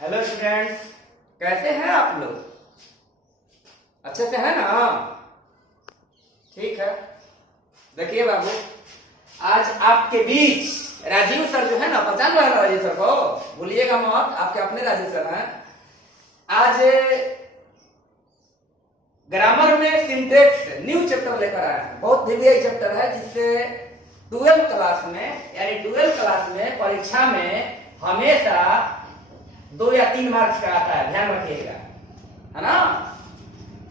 Hello students, कैसे हैं आप लोग? अच्छे से हैं ना? ठीक है। देखिए बाबू, आज आपके बीच राजीव सर जो है ना, पहचान रहे हैं राजीव सर को? भूलिएगा मत, आपके अपने राजीव सर हैं। आज ग्रामर में सिंटेक्स न्यू चैप्टर लेकर आए हैं। बहुत दिव्य चैप्टर है जिससे 12th क्लास में, यानी 12th क्लास में परीक्षा में हमेशा 2 या 3 मार्क्स का आता है, ध्यान रखिएगा, है ना?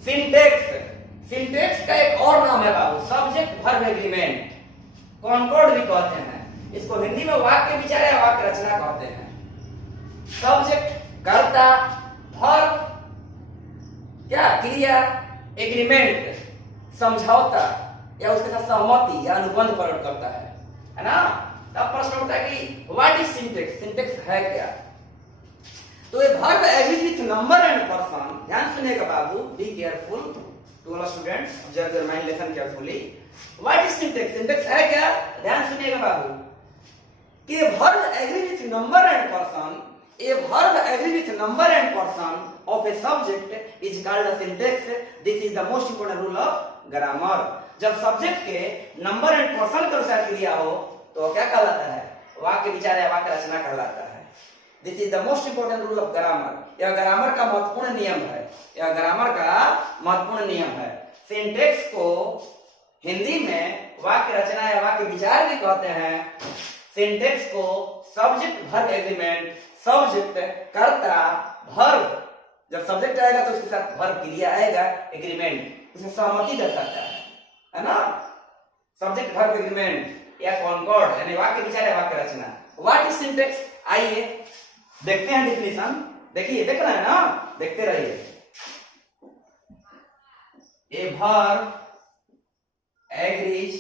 सिंटेक्स का एक और नाम है बाबू, सब्जेक्ट वर्ब एग्रीमेंट, कॉनकॉर्ड भी कहते हैं इसको। हिंदी में वाक्य विचार या वाक्य रचना कहते हैं। सब्जेक्ट कर्ता, वर्ब क्या क्रिया, एग्रीमेंट समझौता या उसके साथ सहमति या अनुबंध प्रकट करता है ना? तब प्रश्न उठता है कि व्हाट इज सिंटेक्स, सिंटेक्स है क्या? तो ये verb agrees with number and person. ध्यान सुनिएगा बाबू, be careful to all students, observe your mind, listen carefully. What is syntax, syntax है क्या? ध्यान सुनिएगा बाबू कि verb agree with number and person, a verb agree with number and person of a subject is called a syntax. This is the most important rule of grammar. जब subject के number and person के अनुसार क्रिया हो तो क्या कहलाता है? वाक्य विचार या वाक्य रचना कहलाता है। This is the most important rule of grammar. यह ग्रामर का महत्वपूर्ण नियम है, यह ग्रामर का महत्वपूर्ण नियम है। सिंटेक्स को हिंदी में वाक्य रचना या वाक्य विचार भी कहते हैं। सिंटेक्स को सब्जेक्ट वर्ब एग्रीमेंट, सब्जेक्ट कर्ता वर्ब, जब सब्जेक्ट आएगा तो उसके साथ वर्ब क्रिया आएगा, एग्रीमेंट उसमें सहमति दर्शाता है ना? सब्जेक्ट वर्ब एग्रीमेंट या कॉनकॉर्ड यानी वाक्य विचार या वाक्य रचना। What is syntax? आइए देखते हैं डेफिनेशन। देखिए, देख रहे हैं ना, देखते रहिए। A verb agrees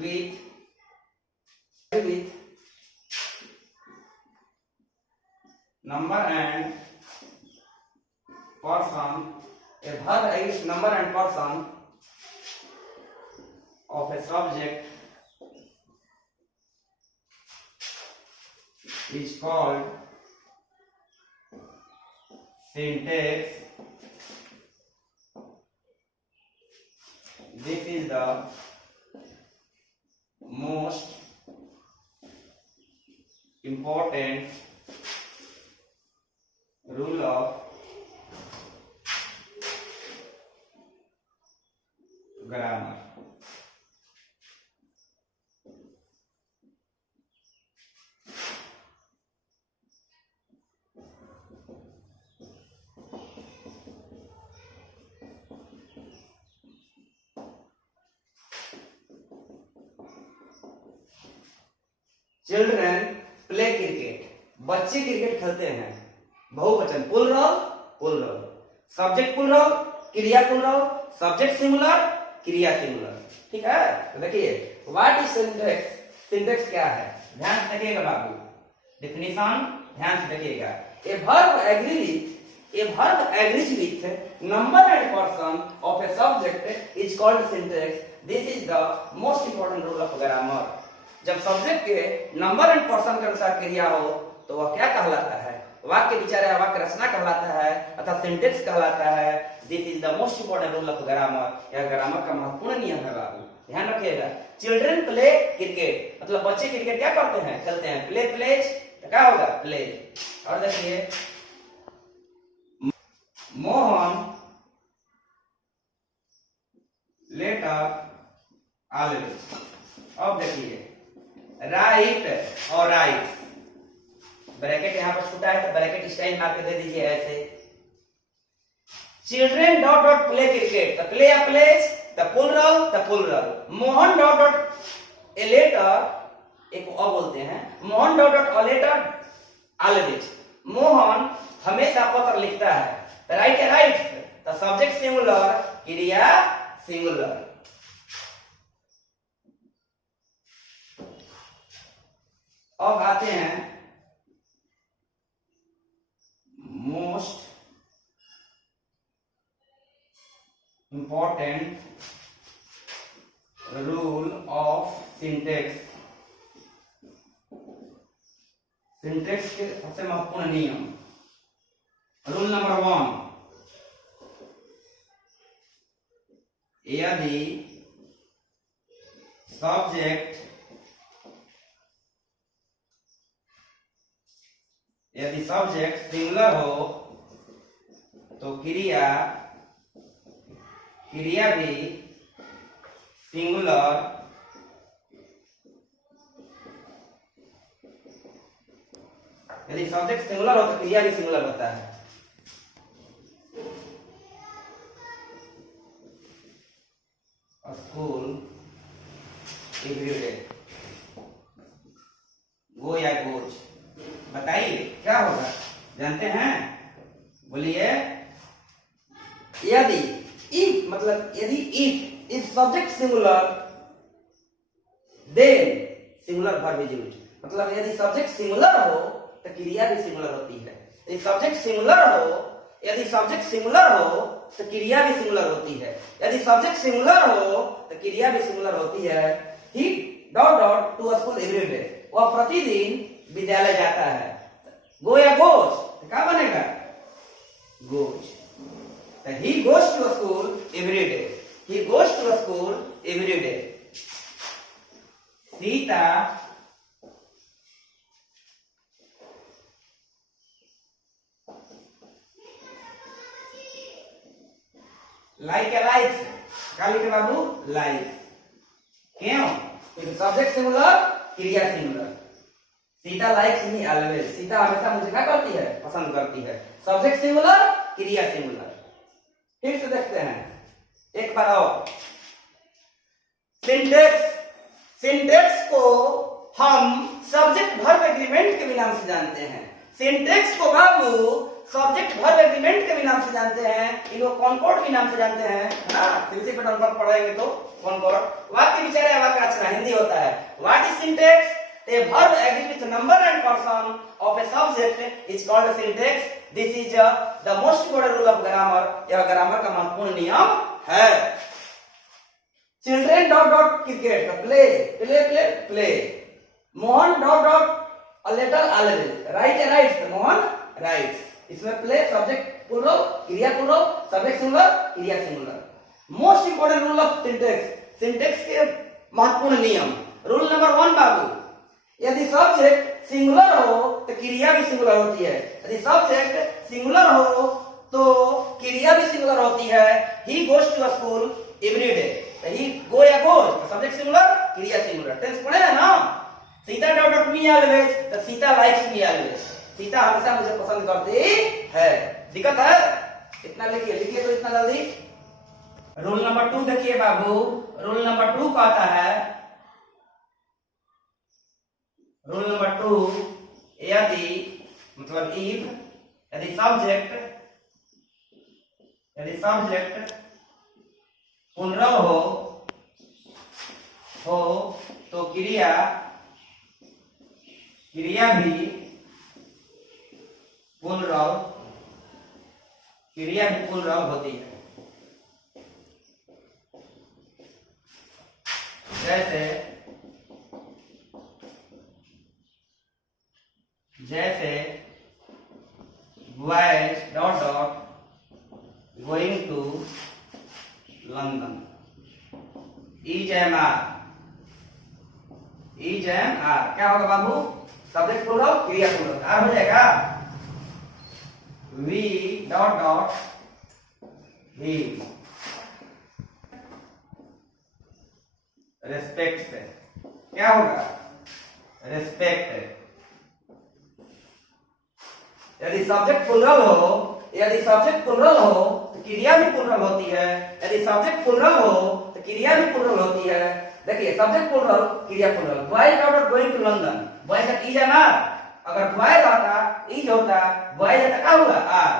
with number and person. A verb agrees with number and person of a subject is called syntax. This is the most important rule of grammar. Children play cricket, बच्चे cricket खेलते हैं। बहुवचन plural, subject plural, क्रिया plural, subject singular, क्रिया singular. ठीक है? तो देखिए, व्हाट इज सिंटेक्स, सिंटेक्स क्या है? ध्यान से देखिएगा बाबू, डेफिनेशन ध्यान से देखिएगा। A verb agrees with number and person of a subject is called syntax. This is the most important rule of grammar. जब सब्जेक्ट के नंबर एंड पर्सन के अनुसार क्रिया हो तो वह क्या कहलाता है? वाक्य विचार या वाक्य रचना कहलाता है अर्थात सिंटेक्स कहलाता है। This is the most important rule of grammar. यह ग्रामर का महत्वपूर्ण नियम है बाबू, ध्यान रखिएगा। चिल्ड्रन प्ले क्रिकेट, मतलब बच्चे क्रिकेट क्या करते हैं? खेलते हैं। प्ले प्लेज, क्या होगा? प्ले। और देखिए, मोहन लेटर ऑलवेज। अब देखिए, राइट और राइट, ब्रैकेट यहां पर छूटा है तो ब्रैकेट स्टाइल मार के दे दीजिए ऐसे। Children dot dot play cricket, the play या plays, the plural. Mohan dot dot a letter, एक और बोलते हैं, Mohan dot dot a letter always. Mohan हमेशा पत्र लिखता है। राइट या राइट, द सब्जेक्ट सिंगुलर, क्रिया सिंगुलर। अब आते हैं most important rule of syntax. सिंटेक्स के सबसे महत्वपूर्ण नियम। रूल नंबर 1, यदि सब्जेक्ट सिंगुलर हो तो क्रिया भी सिंगुलर यदि सब्जेक्ट सिंगुलर हो तो क्रिया भी सिंगुलर होता है। स्कूल एवरीडे, गो या गोज, बताइए क्या होगा, जानते हैं? बोलिए। यदि if subject singular then singular verb is used, मतलब यदि सब्जेक्ट सिंगुलर हो तो क्रिया भी सिंगुलर होती है। यदि सब्जेक्ट सिंगुलर हो तो क्रिया भी सिंगुलर होती है। यदि सब्जेक्ट सिंगुलर हो तो क्रिया भी सिंगुलर होती है। He dot dot to school everyday, वह प्रतिदिन विद्यालय जाता है। गो या गोज तो क्या बनेगा? Goes. He goes to school everyday, he goes to school everyday. Sita like या लाइक्स, क्या लिखे बाबू? लाइक। क्यों? क्योंकि सब्जेक्ट सिंगुलर, क्रिया सिंगुलर। Sita likes me always, Sita हमेशा मुझे क्या करती है? पसंद करती है। सब्जेक्ट सिंगुलर, क्रिया सिंगुलर। फिर से देखते हैं एक बार और। सिंटेक्स को हम सब्जेक्ट वर्ब एग्रीमेंट के भी नाम से जानते हैं। सिंटेक्स को बाबू सब्जेक्ट वर्ब एग्रीमेंट के भी नाम से जानते हैं, इनको कॉनकॉर्ड के नाम से जानते हैं, है ना? फिर से पैटर्न पर पढ़ेंगे तो कॉनकॉर्ड। वाक्य विचार या वाक्य रचना हिंदी होता है। What is syntax? A verb agree with number and person of a subject is called a syntax. This is the most important rule of grammar. यह ग्रामर का महत्वपूर्ण नियम है। Children dot dot cricket, play. Mohan dot dot a letter always, writes. Mohan writes. इसमें play subject plural, क्रिया plural, subject singular, क्रिया singular. Most important rule of syntax के महत्वपूर्ण नियम। रूल नंबर 1 बाबू, यदि सब्जेक्ट सिंगुलर हो तो क्रिया भी सिंगुलर होती है। यदि सब्जेक्ट सिंगुलर हो तो क्रिया भी सिंगुलर होती है। He goes to school everyday, he go या गोज, सब्जेक्ट सिंगुलर, क्रिया सिंगुलर। टेंस पढ़े हैं ना? Sita dot dot me always, तो Sita likes me always, Sita हमेशा मुझे पसंद करती है। दिक्कत है? इतना लिखिए तो इतना जल्दी। रूल नंबर 2 देखिए बाबू। रूल नंबर 2 कहता है, रूल नंबर 2, यदि मतलब यदि सब्जेक्ट पुनरव हो तो क्रिया भी पुनरव होती है। जैसे boys dot dot going to London, EJMR, क्या होगा बाबू? सब्जेक्ट प्लूरल, क्रिया प्लूरल, आर हो जाएगा। we dot dot him, respect से, क्या होगा? रेस्पेक्ट। यदि सब्जेक्ट प्लूरल हो तो क्रिया भी प्लूरल होती है। यदि सब्जेक्ट प्लूरल हो तो क्रिया भी प्लूरल होती है। देखिए सब्जेक्ट प्लूरल, क्रिया plural. Boys dot going to London, boys का इज है ना, अगर बॉयज आता इज होता, बॉयज आता क्या होगा? Are.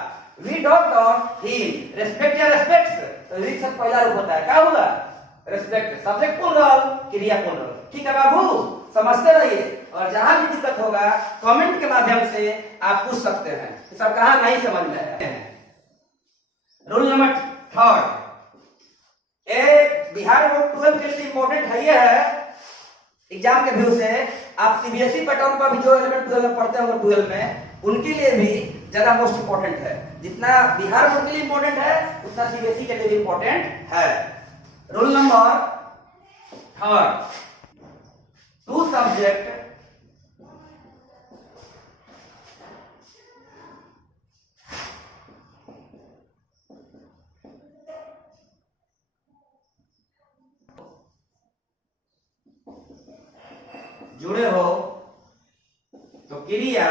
We dot dot him, respect या रेस्पेक्ट्स, तो वी सब पहला रूप होता है, क्या होगा? रेस्पेक्ट। सब्जेक्ट प्लूरल, क्रिया प्लूरल। ठीक है बाबू, समझते रहिए। और जहां भी दिक्कत होगा कमेंट के माध्यम से आप पूछ सकते हैं, सब कहा नहीं समझ में आया। रूल नंबर 3, बिहार बोर्ड 12 के लिए इंपॉर्टेंट है, ये है एग्जाम के व्यू से आप सीबीएसई पैटर्न पर भी जो 11 12 में पढ़ते होंगे 12 में, उनके लिए भी ज्यादा मोस्ट इंपॉर्टेंट है। जितना बिहार बोर्ड के लिए इंपॉर्टेंट है उतना सीबीएसई के लिए भी इंपॉर्टेंट है। रूल नंबर 3, 2 सब्जेक्ट जुड़े हो तो क्रिया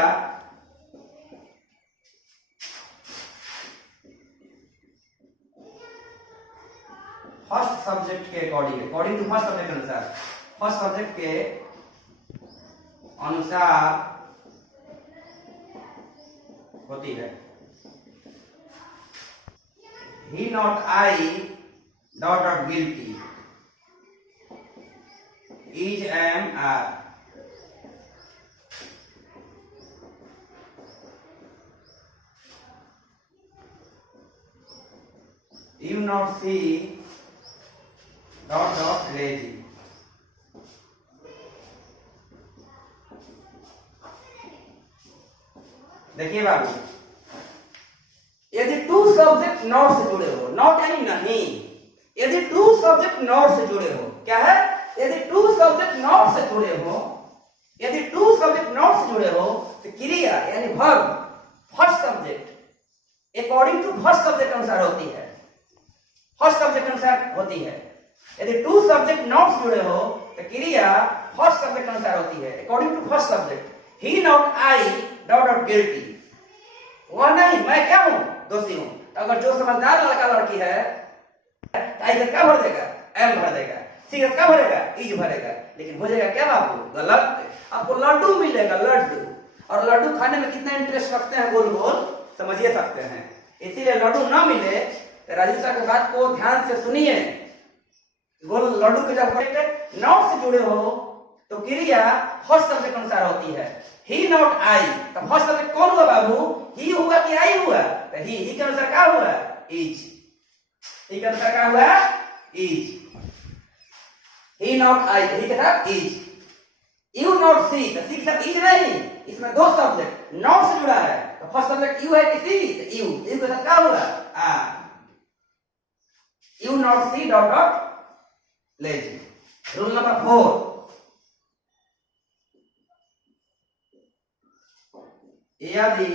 फर्स्ट सब्जेक्ट के अकॉर्डिंग टू फर्स्ट सब्जेक्ट अनुसार, फर्स्ट सब्जेक्ट के अनुसार होती है। He not I dot dot guilty is am are. You not see dot dot lazy। देखिए बाबू, यदि 2 सब्जेक्ट नॉट से जुड़े हो, नॉट यानी नहीं, यदि 2 सब्जेक्ट नॉट से जुड़े हो, क्या है, यदि 2 सब्जेक्ट नॉट से जुड़े हो, यदि 2 सब्जेक्ट नॉट से जुड़े हो तो क्रिया यानी verb first subject according to first subject अनुसार होती है, फर्स्ट सब्जेक्ट अनुसार होती है। यदि 2 सब्जेक्ट नॉट जुड़े हो तो क्रिया फर्स्ट सब्जेक्ट अनुसार होती है, according to first subject. He not I dot dot guilty, वह नहीं, मैं क्या हूं, दोषी हूं। तो अगर जो समझदार लड़का लड़की है आई क्या भर देगा, एम भर देगा, सी क्या भरेगा, इज भरेगा। लेकिन हो जाएगा क्या बाबू, गलत। आपको लड्डू मिलेगा, लड्डू, और लड्डू खाने में कितना इंटरेस्ट रखते हैं गोल गोल, समझिए सकते हैं। इसीलिए लड्डू ना मिले राजीव सर की बात को ध्यान से सुनिए। गोल लड्डू के जब नॉट से जुड़े हो तो क्रिया फर्स्ट सब्जेक्ट अनुसार होती है। ही नॉट आई, तो फर्स्ट सब्जेक्ट कौन हुआ बाबू, ही हुआ कि आई हुआ, तो ही के अनुसार क्या हुआ, इज। ही के अनुसार क्या हुआ, इज। ही नॉट आई, ही के साथ इज। यू नॉट सी, तो सी के साथ इज नहीं, इसमें 2 सब्जेक्ट नॉट से जुड़ा है, तो फर्स्ट सब्जेक्ट यू है कि सी, तो यू, यू के साथ क्या हुआ, आ। You not see dot dot lazy। Rule number 4, यदि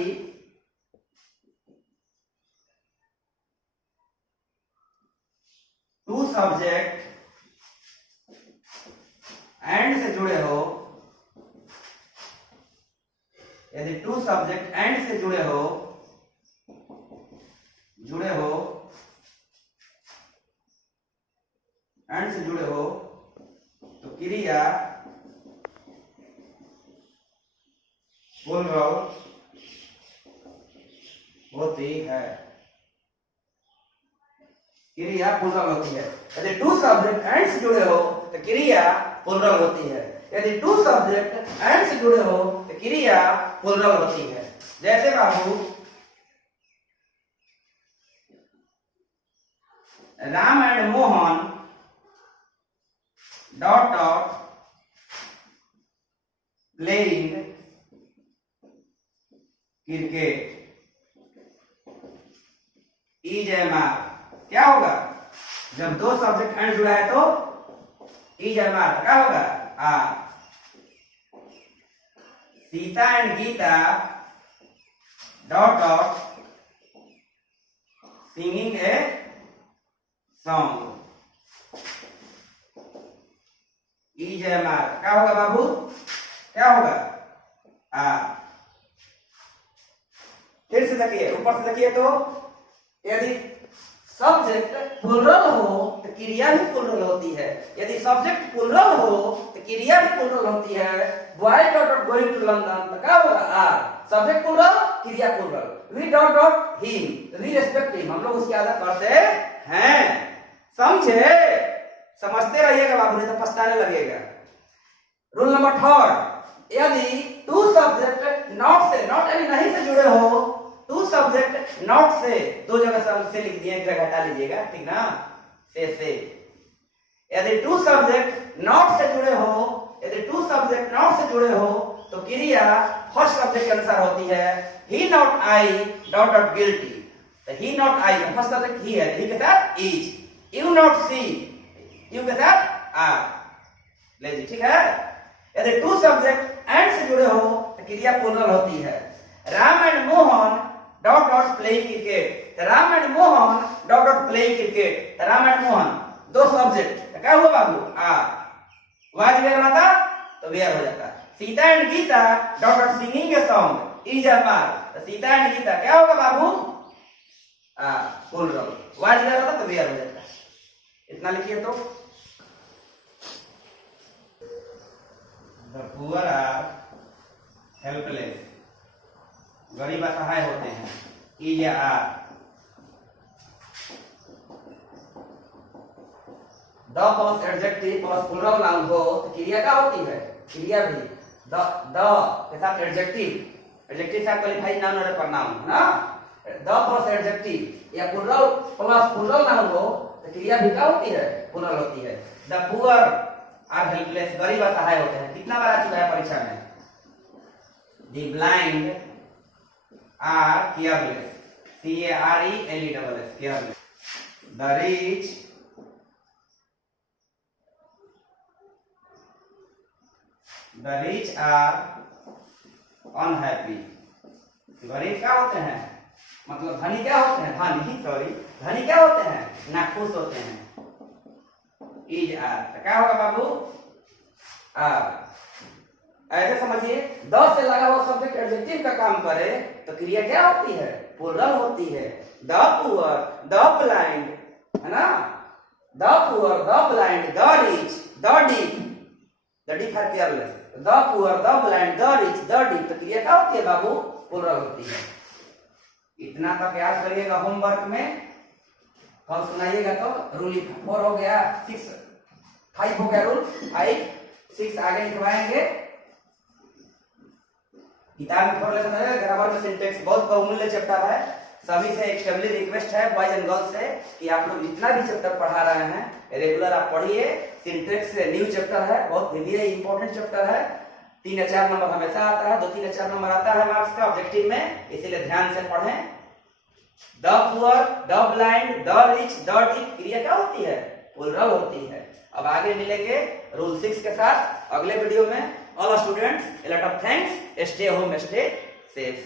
2 सब्जेक्ट एंड से जुड़े हो, यदि 2 सब्जेक्ट एंड से जुड़े हो एंड से जुड़े हो तो क्रिया प्लुरल होती है, क्रिया प्लुरल होती है। यदि 2 सब्जेक्ट एंड से जुड़े हो तो क्रिया प्लुरल होती है, यदि 2 सब्जेक्ट एंड से जुड़े हो तो क्रिया प्लुरल होती है। जैसे बाबू, Ram and Mohan dot dot playing cricket is am are. क्या होगा, जब 2 सब्जेक्ट एंड जुड़ा है तो इज एम आर, क्या होगा, are. Sita and Gita dot dot singing a song is am are, क्या होगा बाबू, क्या होगा, आ। फिर से देखिए, ऊपर से देखिए, तो यदि सब्जेक्ट प्लुरल हो तो क्रिया भी प्लुरल होती है, यदि सब्जेक्ट प्लुरल हो तो क्रिया भी प्लुरल होती है। Boy dot dot going to London, तो क्या होगा, आर। सब्जेक्ट प्लुरल, क्रिया plural. We dot dot him, we respect him, हम लोग उसकी आदत करते हैं, समझे, समझते रहिएगा बाबू, नहीं तो पछताने लगेगा। रूल नंबर 3, यदि 2 सब्जेक्ट नॉट से, नॉट यानी नहीं से जुड़े हो, 2 सब्जेक्ट नॉट से, 2 जगह से लिख दिए, एक जगह हटा लीजिएगा, ठीक ना, से। यदि 2 सब्जेक्ट नॉट से जुड़े हो, यदि जुड़े हो तो क्रिया फर्स्ट सब्जेक्ट के अनुसार होती है he not I dot dot guilty. तो he not I first subject he है, ही के साथ is. You not see, you के साथ आर। ले जी, ठीक है। यदि टू सब्जेक्ट एंड से जुड़े हो तो क्रिया प्लूरल होती है। Ram and Mohan dot dot playing cricket. Ram and Mohan dot dot playing cricket. Ram and Mohan दो सब्जेक्ट, क्या हुआ बाबू? आर। वाज वेयर होता तो वेयर हो जाता। Sita and Gita dot dot singing a song is a मार। तो सीता एंड गीता क्या होगा बाबू? प्लूरल। वाज वेयर होता तो वेयर हो जाता। इतना लिखिए तो The poor are helpless, गरीब असहाय होते हैं। इज या are. The plus adjective plus plural noun हो तो क्रिया क्या होती है? क्रिया भी द के साथ एडजेक्टिव, एडजेक्टिव साथ क्वालिफाइड नाउन और प्रोनाउन है ना। द प्लस एडजेक्टिव या प्लूरल प्लस प्लूरल नाउन हो तो क्रिया भी क्या होती है? प्लूरल होती है। द पुअर आर हेल्पलेस, गरीब असहाय होते हैं। कितना बार आ चुका है परीक्षा में? The blind are careless, CARELESS, careless. The rich are unhappy, गरीब क्या होते हैं? मतलब धनी क्या होते हैं? धनी क्या होते हैं? नाखुश होते हैं। इज आर, तो क्या होगा बाबू? आर। ऐसे समझिए, द से लगा हुआ सब्जेक्ट एडजेक्टिव का काम करे तो क्रिया क्या होती है? प्लूरल होती है। द पुअर, द ब्लाइंड, है ना। The poor, the blind, the rich, the deep are careless. The poor, the blind, the rich, the deep, तो क्रिया क्या होती है बाबू? प्लूरल होती है। इतना तक याद करिएगा होमवर्क में। कल सुनाइएगा तो रूल 4 हो गया, 6 5 हो गया, रूल 5 6 आगे लिखवाएंगे। किताब में थोड़ा लेसन है। ग्रामर में सिंटेक्स बहुत बहुमूल्य चैप्टर है। सभी से एक फैमिली रिक्वेस्ट है बॉयज एंड गर्ल्स से कि आप लोग जितना भी चैप्टर पढ़ा रहे हैं रेगुलर आप पढ़िए। सिंटेक्स न्यू चैप्टर है, बहुत हेवी इंपॉर्टेंट चैप्टर है। 3 या 4 नंबर हमेशा आता है, 2-3 या 4 नंबर आता है मार्क्स का ऑब्जेक्टिव में, इसीलिए ध्यान से पढ़ें। The poor, the blind, the rich, the deep, क्रिया क्या होती है? प्लूरल होती है। अब आगे मिलेंगे रूल 6 के साथ अगले वीडियो में। All students, a lot of thanks, stay home, stay safe।